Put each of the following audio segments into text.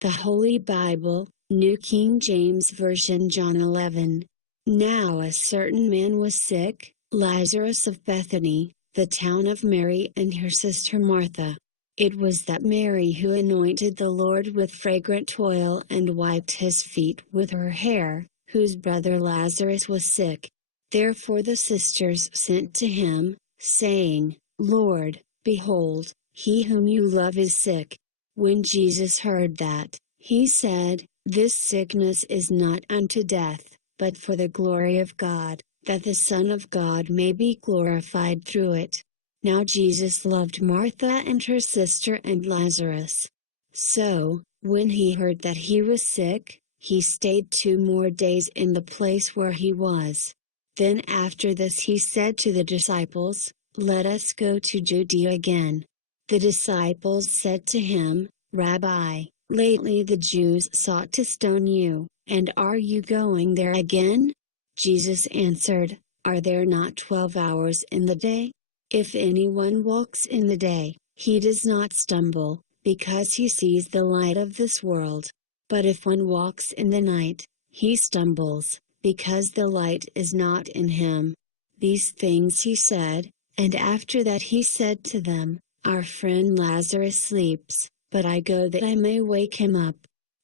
The Holy Bible, New King James Version, John 11. Now a certain man was sick, Lazarus of Bethany, the town of Mary and her sister Martha. It was that Mary who anointed the Lord with fragrant oil and wiped his feet with her hair, whose brother Lazarus was sick. Therefore the sisters sent to him, saying, Lord, behold, he whom you love is sick. When Jesus heard that, he said, This sickness is not unto death, but for the glory of God, that the Son of God may be glorified through it. Now Jesus loved Martha and her sister and Lazarus. So, when he heard that he was sick, he stayed 2 more days in the place where he was. Then after this he said to the disciples, Let us go to Judea again. The disciples said to him, Rabbi, lately the Jews sought to stone you, and are you going there again? Jesus answered, Are there not 12 hours in the day? If anyone walks in the day, he does not stumble, because he sees the light of this world. But if one walks in the night, he stumbles, because the light is not in him. These things he said, and after that he said to them, Our friend Lazarus sleeps, but I go that I may wake him up.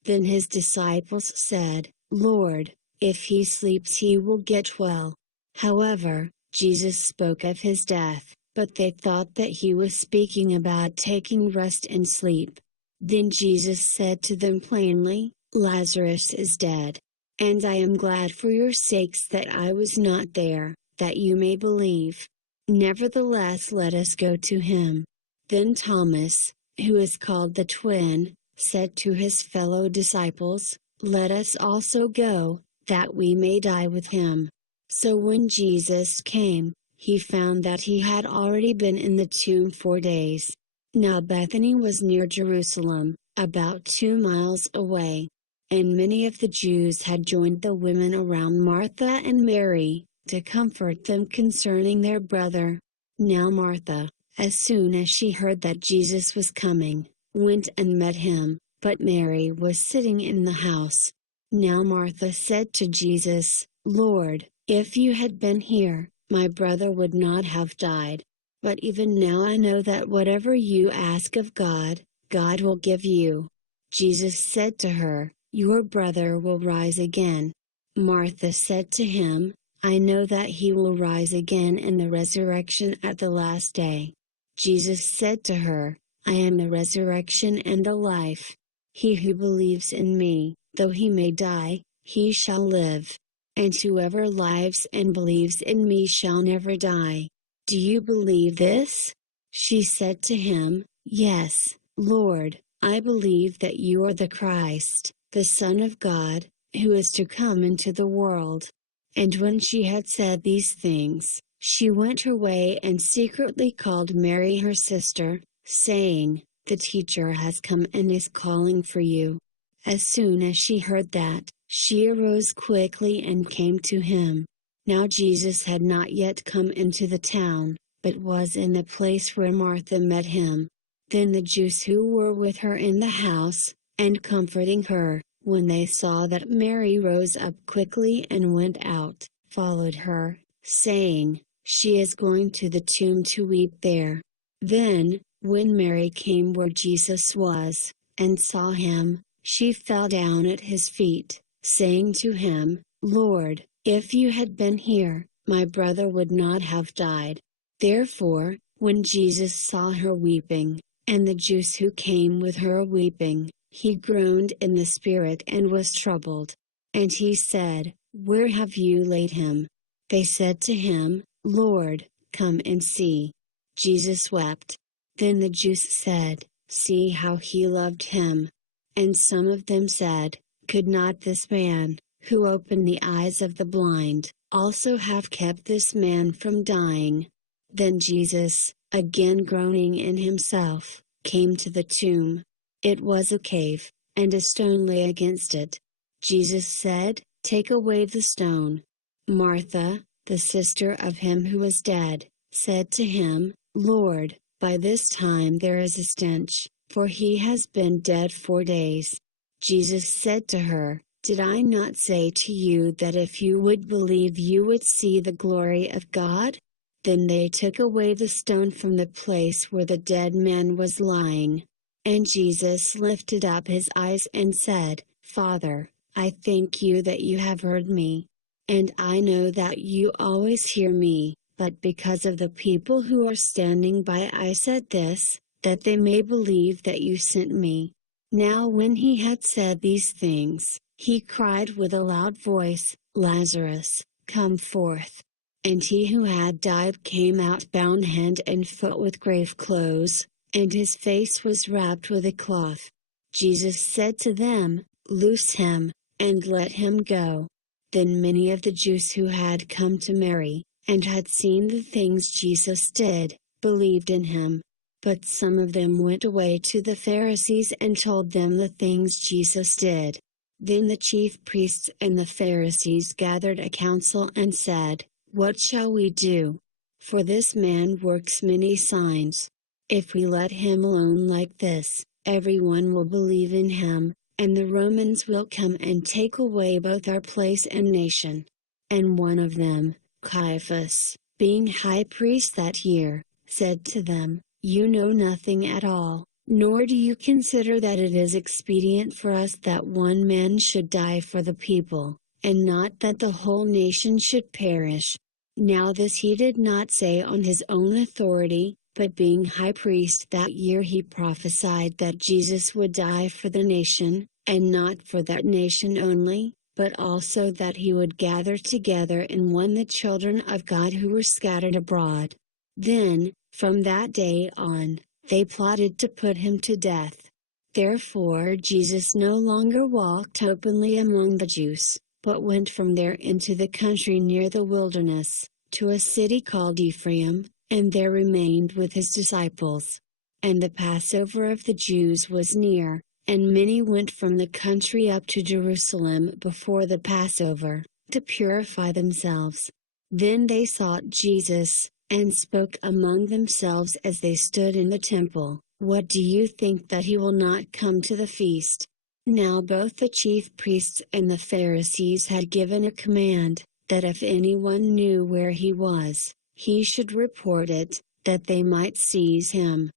Then his disciples said, Lord, if he sleeps he will get well. However, Jesus spoke of his death, but they thought that he was speaking about taking rest and sleep. Then Jesus said to them plainly, Lazarus is dead. And I am glad for your sakes that I was not there, that you may believe. Nevertheless, let us go to him. Then Thomas, who is called the twin, said to his fellow disciples, Let us also go, that we may die with him. So when Jesus came, he found that he had already been in the tomb 4 days. Now Bethany was near Jerusalem, about 2 miles away. And many of the Jews had joined the women around Martha and Mary, to comfort them concerning their brother. Now Martha, as soon as she heard that Jesus was coming, went and met him, but Mary was sitting in the house. Now Martha said to Jesus, Lord, if you had been here, my brother would not have died. But even now I know that whatever you ask of God, God will give you. Jesus said to her, Your brother will rise again. Martha said to him, I know that he will rise again in the resurrection at the last day. Jesus said to her, I am the resurrection and the life. He who believes in me, though he may die, he shall live. And whoever lives and believes in me shall never die. Do you believe this? She said to him, Yes, Lord, I believe that you are the Christ, the Son of God, who is to come into the world. And when she had said these things, she went her way and secretly called Mary her sister, saying, The teacher has come and is calling for you. As soon as she heard that, she arose quickly and came to him. Now Jesus had not yet come into the town, but was in the place where Martha met him. Then the Jews who were with her in the house, and comforting her, when they saw that Mary rose up quickly and went out, followed her, saying, She is going to the tomb to weep there. Then, when Mary came where Jesus was, and saw him, she fell down at his feet, saying to him, Lord, if you had been here, my brother would not have died. Therefore, when Jesus saw her weeping, and the Jews who came with her weeping, he groaned in the spirit and was troubled. And he said, Where have you laid him? They said to him, Lord, come and see. Jesus wept. Then the Jews said, See how he loved him. And some of them said, Could not this man, who opened the eyes of the blind, also have kept this man from dying? Then Jesus, again groaning in himself, came to the tomb. It was a cave, and a stone lay against it. Jesus said, Take away the stone. Martha, the sister of him who was dead, said to him, Lord, by this time there is a stench, for he has been dead 4 days. Jesus said to her, "Did I not say to you that if you would believe you would see the glory of God?" Then they took away the stone from the place where the dead man was lying. And Jesus lifted up his eyes and said, "Father, I thank you that you have heard me. And I know that you always hear me, but because of the people who are standing by I said this, that they may believe that you sent me." Now when he had said these things, he cried with a loud voice, "Lazarus, come forth." And he who had died came out bound hand and foot with grave clothes, and his face was wrapped with a cloth. Jesus said to them, "Loose him, and let him go." Then many of the Jews who had come to Mary, and had seen the things Jesus did, believed in him. But some of them went away to the Pharisees and told them the things Jesus did. Then the chief priests and the Pharisees gathered a council and said, "What shall we do? For this man works many signs. If we let him alone like this, everyone will believe in him, and the Romans will come and take away both our place and nation." And one of them, Caiaphas, being high priest that year, said to them, "You know nothing at all, nor do you consider that it is expedient for us that one man should die for the people, and not that the whole nation should perish." Now this he did not say on his own authority, but being high priest that year he prophesied that Jesus would die for the nation, and not for that nation only, but also that he would gather together in one the children of God who were scattered abroad. Then, from that day on, they plotted to put him to death. Therefore Jesus no longer walked openly among the Jews, but went from there into the country near the wilderness, to a city called Ephraim, and there remained with his disciples. And the Passover of the Jews was near, and many went from the country up to Jerusalem before the Passover, to purify themselves. Then they sought Jesus, and spoke among themselves as they stood in the temple, "What do you think that he will not come to the feast?" Now both the chief priests and the Pharisees had given a command, that if anyone knew where he was, he should report it, that they might seize him.